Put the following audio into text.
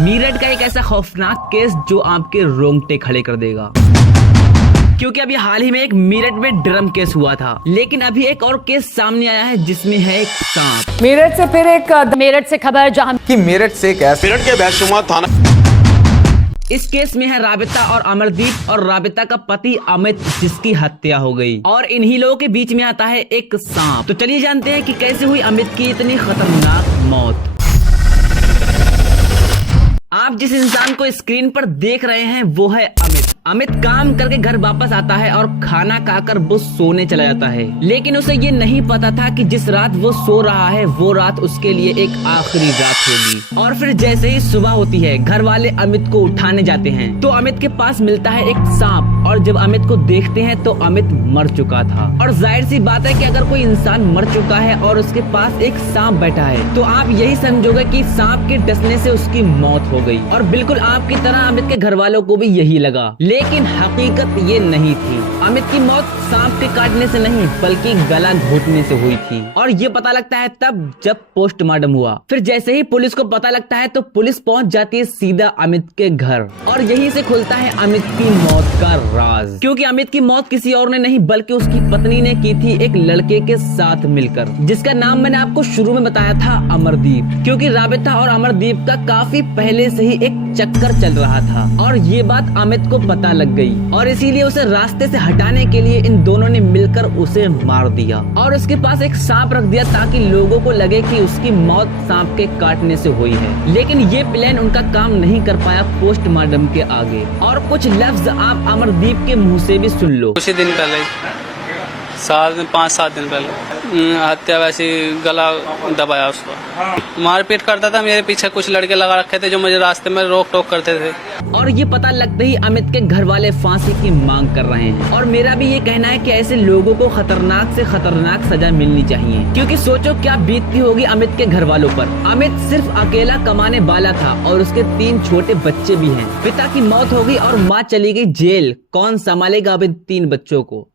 मीरठ का एक ऐसा खौफनाक केस जो आपके रोंगटे खड़े कर देगा, क्योंकि अभी हाल ही में एक मीरठ में ड्रम केस हुआ था, लेकिन अभी एक और केस सामने आया है जिसमें है एक सांप। मेरठ से फिर एक मेरठ से खबर जहां कि मेरठ से एक ऐसा मेरठ के बैशुमार थाना, इस केस में है राबिता और अमरदीप और राबिता का पति अमित, जिसकी हत्या हो गई, और इन्हीं लोगों के बीच में आता है एक सांप। तो चलिए जानते हैं कि कैसे हुई अमित की इतनी खतरनाक मौत। आप जिस इंसान को स्क्रीन पर देख रहे हैं वो है अमित। अमित काम करके घर वापस आता है और खाना खाकर वो सोने चला जाता है, लेकिन उसे ये नहीं पता था कि जिस रात वो सो रहा है वो रात उसके लिए एक आखिरी रात होगी। और फिर जैसे ही सुबह होती है, घर वाले अमित को उठाने जाते हैं तो अमित के पास मिलता है एक सांप, और जब अमित को देखते हैं तो अमित मर चुका था। और जाहिर सी बात है कि अगर कोई इंसान मर चुका है और उसके पास एक सांप बैठा है तो आप यही समझोगे कि सांप के डसने से उसकी मौत हो गई। और बिल्कुल आपकी तरह अमित के घर वालों को भी यही लगा, लेकिन हकीकत ये नहीं थी। अमित की मौत सांप के काटने से नहीं बल्कि गला घोटने से हुई थी, और ये पता लगता है तब जब पोस्टमार्टम हुआ। फिर जैसे ही पुलिस को पता लगता है तो पुलिस पहुंच जाती है सीधा अमित के घर, और यहीं से खुलता है अमित की मौत का राज। क्योंकि अमित की मौत किसी और ने नहीं बल्कि उसकी पत्नी ने की थी एक लड़के के साथ मिलकर, जिसका नाम मैंने आपको शुरू में बताया था, अमरदीप। क्योंकि राबिता और अमरदीप का काफी पहले से ही एक चक्कर चल रहा था, और ये बात अमित को पता लग गई, और इसीलिए उसे रास्ते से हटाने के लिए इन दोनों ने मिलकर उसे मार दिया, और उसके पास एक सांप रख दिया ताकि लोगों को लगे कि उसकी मौत सांप के काटने से हुई है। लेकिन ये प्लान उनका काम नहीं कर पाया पोस्टमार्टम के आगे। और कुछ लफ्ज आप अमरदीप के मुंह से भी सुन लो। कुछ ही दिन पहले, 5-7 दिन पहले हत्या, वैसे गला दबाया उसको, मारपीट करता था। मेरे पीछे कुछ लड़के लगा रखे थे जो मुझे रास्ते में रोक टोक करते थे। और ये पता लगते ही अमित के घर वाले फांसी की मांग कर रहे हैं, और मेरा भी ये कहना है कि ऐसे लोगों को खतरनाक से खतरनाक सजा मिलनी चाहिए। क्योंकि सोचो क्या बीतती होगी अमित के घर वालों पर। अमित सिर्फ अकेला कमाने वाला था और उसके 3 छोटे बच्चे भी हैं। पिता की मौत हो गई और माँ चली गई जेल। कौन संभालेगा अब इन 3 बच्चों को।